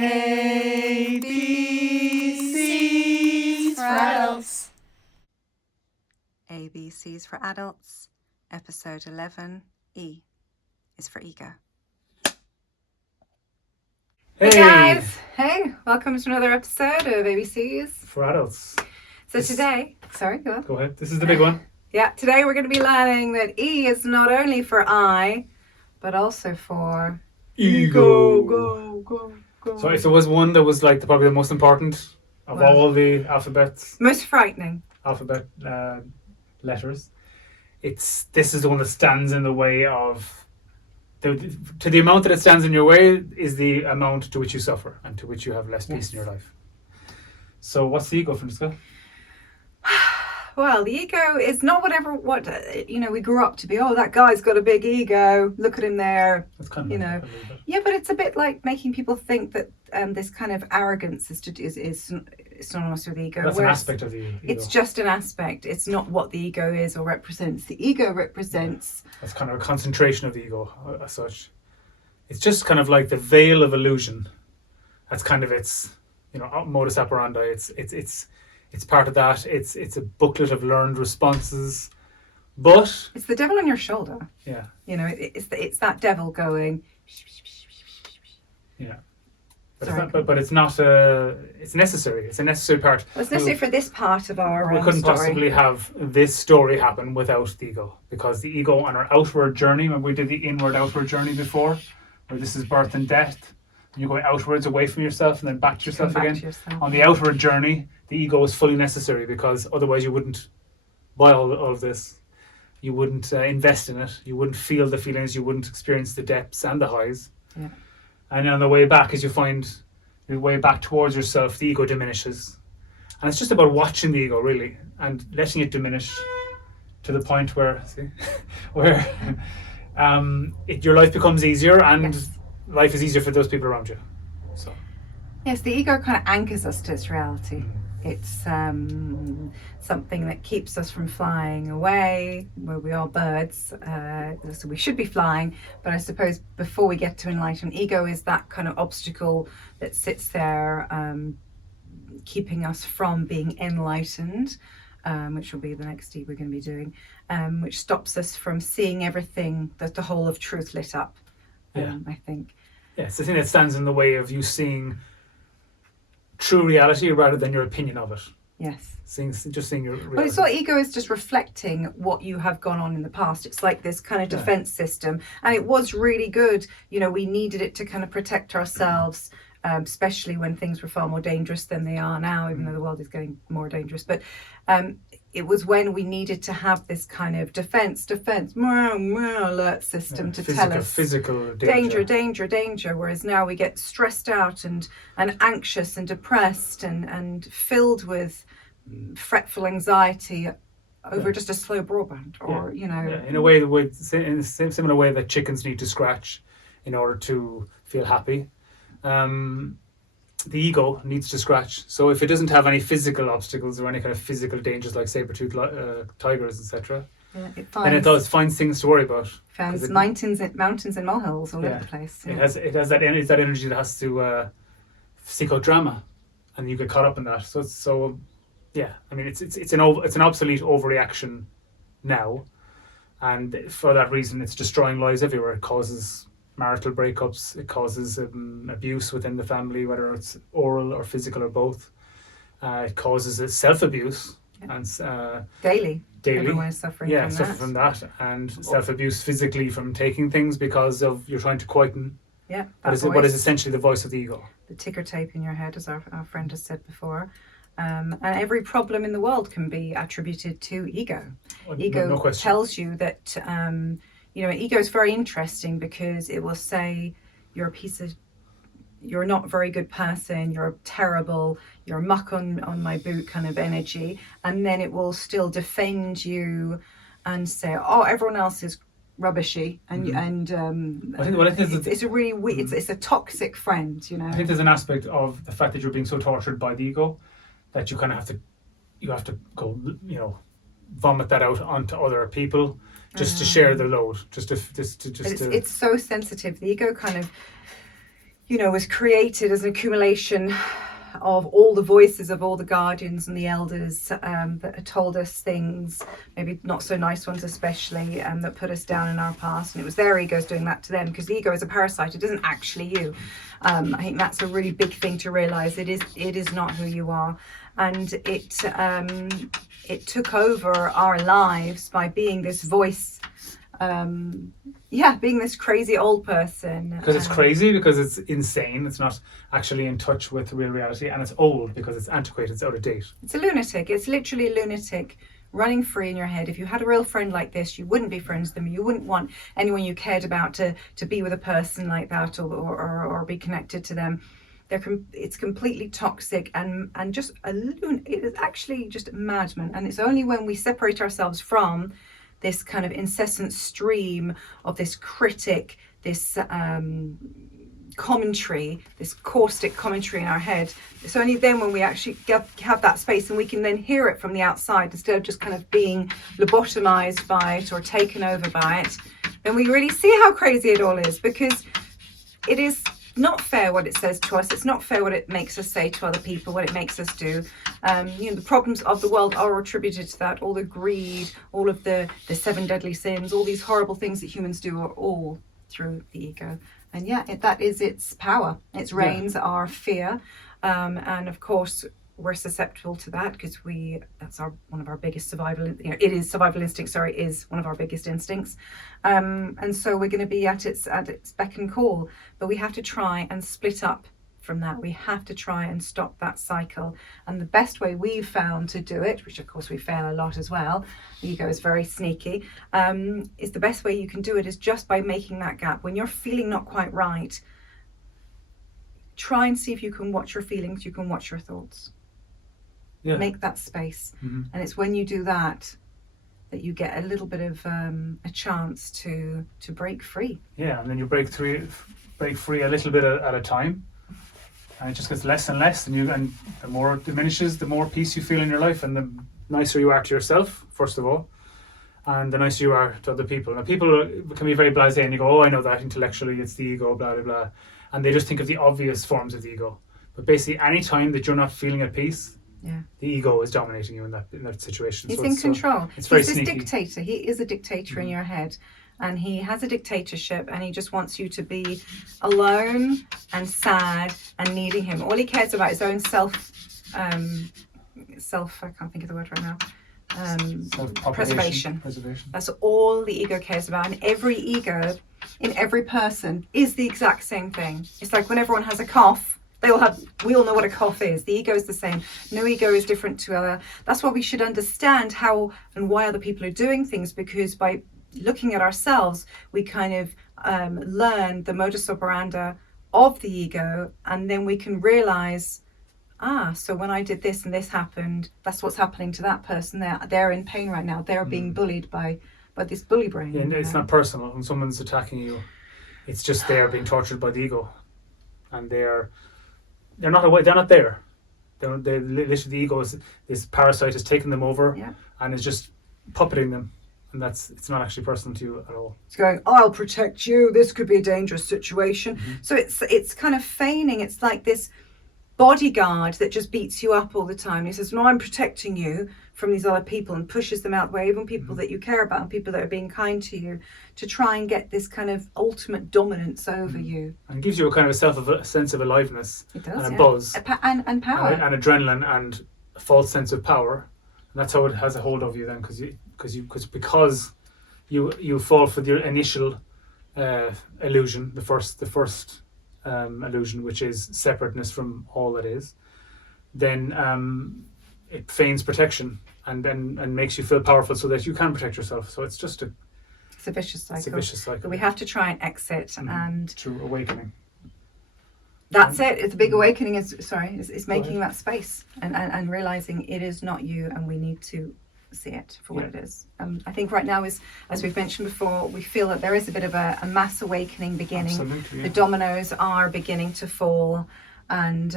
A, B, C's for adults. ABCs for Adults, episode 11, E is for ego. Hey guys! Hey, welcome to another episode of ABCs for adults. So today, sorry, go on. Go ahead. This is the big one. Yeah, today we're going to be learning that E is not only for I, but also for Ego. Go. So if there was one that was like probably the most important of all the alphabet letters, this is the one that stands in the way of to the amount that it stands in your way is the amount to which you suffer and to which you have less peace in your life. So what's the ego, Francesca? Well, the ego is not what we grew up to be. Oh, that guy's got a big ego. Look at him there. That's kind of Yeah, but it's a bit like making people think that this kind of arrogance is synonymous with ego. That's an aspect of the ego. It's just an aspect. It's not what the ego is or represents. The ego represents. That's kind of a concentration of the ego as such. It's just kind of like the veil of illusion. That's kind of its, modus operandi. It's part of that. It's a booklet of learned responses, but it's the devil on your shoulder. Yeah. It's that devil going. Yeah. But it's not. It's necessary. It's a necessary part. Well, it's necessary for this part of our We couldn't story. possibly have this story happen without the ego, because the ego on our outward journey. When we did the inward-outward journey before, where this is birth and death. You go outwards away from yourself and then back to yourself again. On the outward journey, the ego is fully necessary, because otherwise you wouldn't buy all of this. You wouldn't invest in it. You wouldn't feel the feelings. You wouldn't experience the depths and the highs. Yeah. And on the way back, as you find the way back towards yourself, the ego diminishes. And it's just about watching the ego, really, and letting it diminish to the point where your life becomes easier and life is easier for those people around you. So yes, the ego kind of anchors us to its reality. It's something that keeps us from flying away, where we are birds, so we should be flying. But I suppose before we get to enlightenment, ego is that kind of obstacle that sits there, keeping us from being enlightened, which will be the next E we're going to be doing, which stops us from seeing everything, that the whole of truth lit up. I think. Yeah, it's the thing that stands in the way of you seeing true reality rather than your opinion of it. Yes. Seeing your reality. Well, it's what ego is, just reflecting what you have gone on in the past. It's like this kind of defense system. And it was really good. We needed it to kind of protect ourselves, especially when things were far more dangerous than they are now, even though the world is getting more dangerous. But it was when we needed to have this kind of defense alert system to tell us physical danger. Whereas now we get stressed out and anxious and depressed and filled with fretful anxiety over just a slow broadband, or in a way, in the similar way that chickens need to scratch in order to feel happy. The ego needs to scratch. So if it doesn't have any physical obstacles or any kind of physical dangers like saber-toothed tigers, etc., then it finds things to worry about. Finds mountains and molehills all over the place. Yeah. It has that energy that has to seek out drama, and you get caught up in that. So I mean, it's an obsolete overreaction now, and for that reason, it's destroying lives everywhere. It causes marital breakups. It causes abuse within the family, whether it's oral or physical or both. It causes self-abuse and daily. Everyone is suffering from that, and self-abuse physically from taking things because of you're trying to quieten. Yeah, what is essentially the voice of the ego. The ticker tape in your head, as our friend has said before. And every problem in the world can be attributed to ego. Ego no question. Tells you that. Ego is very interesting because it will say you're not a very good person, you're terrible, you're muck on my boot kind of energy, and then it will still defend you and say, oh, everyone else is rubbishy, and I think it's a really it's a toxic friend. I think there's an aspect of the fact that you're being so tortured by the ego that you kind of have to go, vomit that out onto other people. Just to share the load, it's so sensitive. The ego kind of was created as an accumulation of all the voices of all the guardians and the elders that had told us things, maybe not so nice ones especially, that put us down in our past. And it was their egos doing that to them, because the ego is a parasite. It isn't actually you. I think that's a really big thing to realize. It is not who you are. And it took over our lives by being this voice, being this crazy old person. Because it's crazy, because it's insane, it's not actually in touch with real reality, and it's old because it's antiquated, it's out of date. It's a lunatic. It's literally a lunatic running free in your head. If you had a real friend like this, you wouldn't be friends with them. You wouldn't want anyone you cared about to be with a person like that, or be connected to them. It's completely toxic and just it is actually just a madman. And it's only when we separate ourselves from this kind of incessant stream of this critic, this commentary, this caustic commentary in our head. It's only then when we actually have that space and we can then hear it from the outside, instead of just kind of being lobotomized by it or taken over by it, then we really see how crazy it all is. Because it is not fair what it says to us. It's not fair what it makes us say to other people, what it makes us do. The problems of the world are attributed to that. All the greed, all of the 7 deadly sins, all these horrible things that humans do are all through the ego. And that is its power. Its reigns are fear. And of course, we're susceptible to that because that's one of our biggest survival. It is survival instinct. Sorry, is one of our biggest instincts. And so we're going to be at its beck and call. But we have to try and split up from that. We have to try and stop that cycle. And the best way we've found to do it, which of course we fail a lot as well, the ego is very sneaky, is the best way you can do it is just by making that gap. When you're feeling not quite right, try and see if you can watch your feelings, you can watch your thoughts. Make that space. And it's when you do that you get a little bit of a chance to break free. And then you break free a little bit at a time, and it just gets less and less, and the more it diminishes, the more peace you feel in your life, and the nicer you are to yourself, first of all, and the nicer you are to other people. Now, people can be very blasé, and you go, oh, I know that intellectually, it's the ego, blah blah blah, and they just think of the obvious forms of the ego. But basically, any time that you're not feeling at peace, the ego is dominating you in that situation. He's in control. It's very He's sneaky. This dictator. He is a dictator in your head, and he has a dictatorship, and he just wants you to be alone and sad and needing him. All he cares about is his own self. I can't think of the word right now. Preservation. That's all the ego cares about, and every ego in every person is the exact same thing. It's like when everyone has a cough. We all know what a cough is. The ego is the same. No ego is different to other. That's why we should understand how and why other people are doing things, because by looking at ourselves, we kind of learn the modus operandi of the ego, and then we can realize, so when I did this and this happened, that's what's happening to that person there. They're in pain right now. They're being bullied by this bully brain. Yeah, it's not personal. When someone's attacking you, it's just they're being tortured by the ego, and they're not away. They're not there. Literally, the ego is this parasite has taken them over, and is just puppeting them, and it's not actually personal to you at all. It's going, I'll protect you. This could be a dangerous situation. So it's kind of feigning. It's like this bodyguard that just beats you up all the time. He says, no, I'm protecting you from these other people, and pushes them out the way, even people that you care about and people that are being kind to you, to try and get this kind of ultimate dominance over you. And it gives you a kind of a sense of aliveness. It does, and a buzz. And power. And adrenaline and a false sense of power. And that's how it has a hold of you then, because you fall for the initial illusion, the first illusion, which is separateness from all that is. Then it feigns protection and makes you feel powerful so that you can protect yourself. So it's just it's a vicious cycle. It's a vicious cycle. But we have to try and exit and through awakening. That's it. It's a big awakening. It's making that space and realizing it is not you, and we need to see it for what it is. I think right now is, as we've mentioned before, we feel that there is a bit of a mass awakening beginning. Absolutely, The dominoes are beginning to fall, and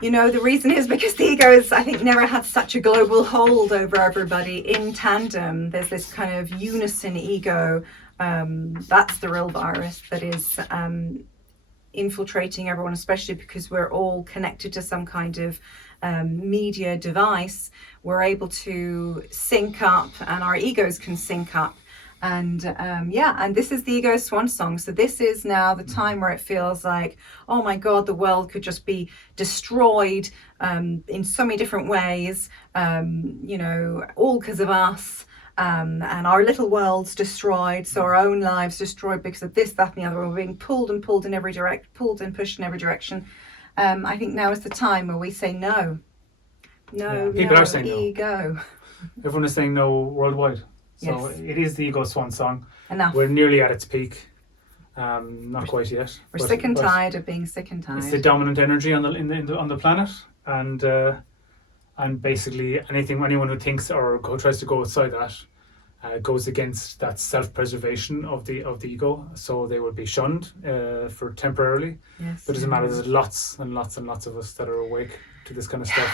the reason is because the ego has, I think, never had such a global hold over everybody in tandem. There's this kind of unison ego That's the real virus that is infiltrating everyone, especially because we're all connected to some kind of media device. We're able to sync up, and our egos can sync up. And and this is the ego swan song. So this is now the time where it feels like, oh my God, the world could just be destroyed in so many different ways, all because of us. And our little world's destroyed, so our own lives destroyed because of this, that, and the other. We're being pulled and pushed in every direction. I think now is the time where we say no. People are saying ego. No. Everyone is saying no worldwide. So Yes. it is the ego swan song. Enough. We're nearly at its peak. Not quite yet. We're sick and tired of being sick and tired. It's the dominant energy on the planet, and basically anyone who thinks or tries to go outside that goes against that self-preservation of the ego. So they will be shunned for temporarily. Yes. But it doesn't matter. There's lots and lots and lots of us that are awake to this kind of stuff.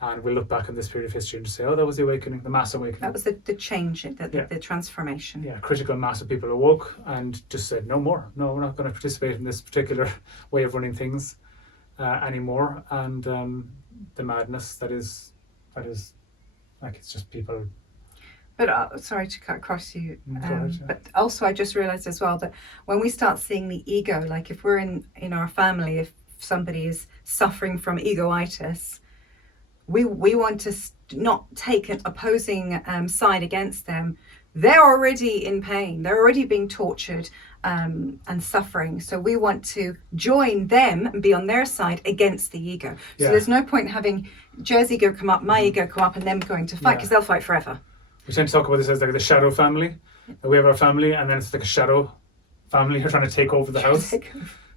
And we'll look back on this period of history and just say, oh, that was the awakening, the mass awakening. That was the change, the transformation. Yeah, critical mass of people awoke and just said, no more. No, we're not going to participate in this particular way of running things anymore. And the madness that is like, it's just people. But sorry to cut across you. Go ahead, yeah. But also I just realised as well that when we start seeing the ego, like if we're in our family, if somebody is suffering from egoitis, we want to not take an opposing side against them. They're already in pain. They're already being tortured and suffering. So we want to join them and be on their side against the ego. So there's no point having Jer's ego come up, my ego come up, and them going to fight, because they'll fight forever. We tend to talk about this as like the shadow family. We have our family, and then it's like a shadow family who are trying to take over the house.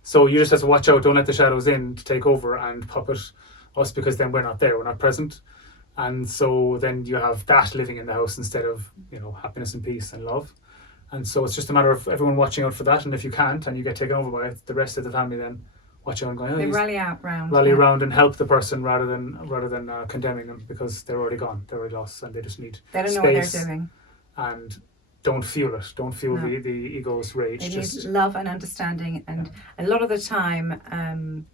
So you just have to watch out. Don't let the shadows in to take over and puppet us, because then we're not there, we're not present. And so then you have that living in the house instead of, happiness and peace and love. And so it's just a matter of everyone watching out for that. And if you can't and you get taken over by it, the rest of the family then watch out and going, they rally around and help the person rather than condemning them, because they're already gone, they're already lost, and they just need they don't space. know what they're doing. And don't feel it. Don't feel the ego's rage. They need love and understanding. And a lot of the time,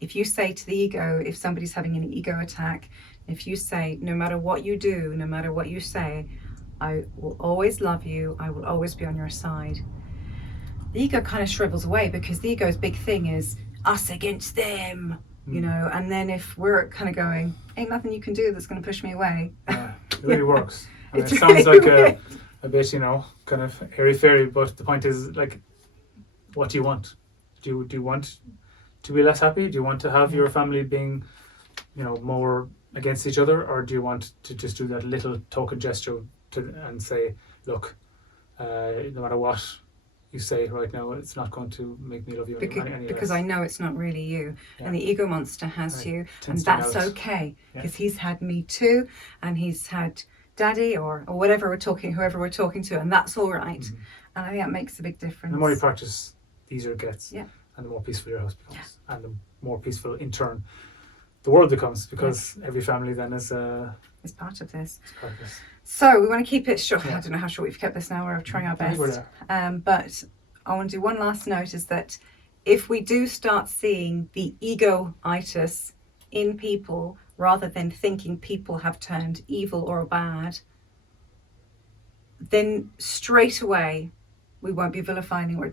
if you say to the ego, if somebody's having an ego attack, if you say, no matter what you do, no matter what you say, I will always love you, I will always be on your side, the ego kind of shrivels away, because the ego's big thing is us against them, and then if we're kind of going, ain't nothing you can do that's going to push me away. Yeah, it really works. And it really sounds like a bit, kind of airy-fairy, but the point is, like, what do you want? Do you want to be less happy? Do you want to have your family being, more against each other, or do you want to just do that little token gesture and say, look, no matter what you say right now, it's not going to make me love you because I know it's not really you, and the ego monster has you, and that's okay, because he's had me too, and he's had daddy or whoever we're talking to, and that's all right. And I think that makes a big difference. The more you practice, the easier it gets, and the more peaceful your house becomes, and the more peaceful in turn the world becomes, because every family then is part of this. Part of this. So we want to keep it short. I don't know how short we've kept this now. We're trying our best. But I want to do one last note, is that if we do start seeing the ego-itis in people, rather than thinking people have turned evil or bad, then straight away we won't be vilifying or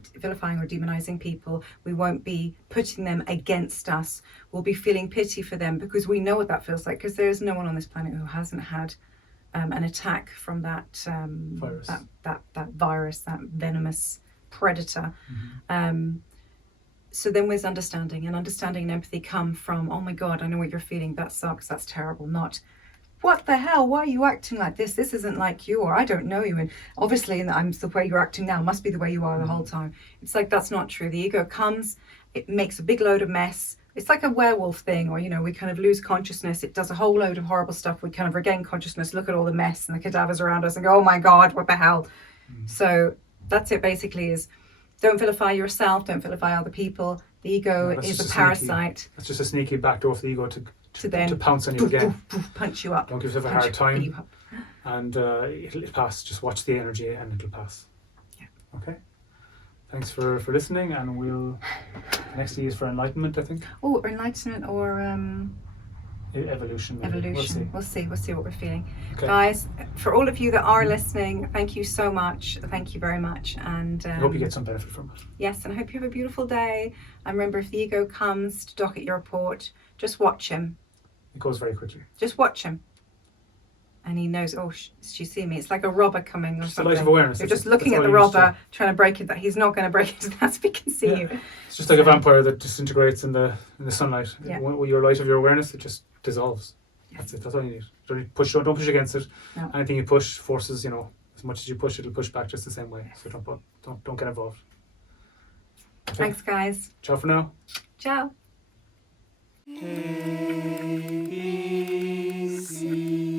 demonizing people. We won't be putting them against us. We'll be feeling pity for them, because we know what that feels like, because there's no one on this planet who hasn't had an attack from that virus. that virus, that venomous predator. So then there's understanding, and empathy come from, oh my God, I know what you're feeling, that sucks, that's terrible, not what the hell, why are you acting like this isn't like you, or I don't know you, and obviously I'm the way you're acting now must be the way you are the whole time. It's like, that's not true. The ego comes, it makes a big load of mess. It's like a werewolf thing, or we kind of lose consciousness, it does a whole load of horrible stuff, we kind of regain consciousness, look at all the mess and the cadavers around us and go, oh my God, what the hell. So that's it basically, is don't vilify yourself, don't vilify other people. The ego is a parasite. That's just a sneaky backdoor for the ego to pounce on you again. Punch you up. Don't give yourself a hard time. And it'll pass. Just watch the energy and it'll pass. Yeah. Okay. Thanks for listening, and next E is for enlightenment, I think. Oh, or enlightenment or Evolution. Maybe. evolution. We'll see what we're feeling. Okay. Guys, for all of you that are listening, thank you so much. Thank you very much. And I hope you get some benefit from it. yes, and I hope you have a beautiful day. And remember, if the ego comes to dock at your port, just watch him. It goes very quickly. Just watch him. And he knows, oh, she's seeing me. It's like a robber coming or Just something. a light of awareness. You're just looking at the robber, trying to break it. That he's not going to break it. That's we can see you. It's just like a vampire that disintegrates in the sunlight. Yeah. When your light of your awareness, it just dissolves. Yeah. That's it. That's all you need. Don't push against it. No. Anything you push forces, as much as you push, it'll push back just the same way. So don't get involved. Okay. Thanks, guys. Ciao for now. Ciao. ABC.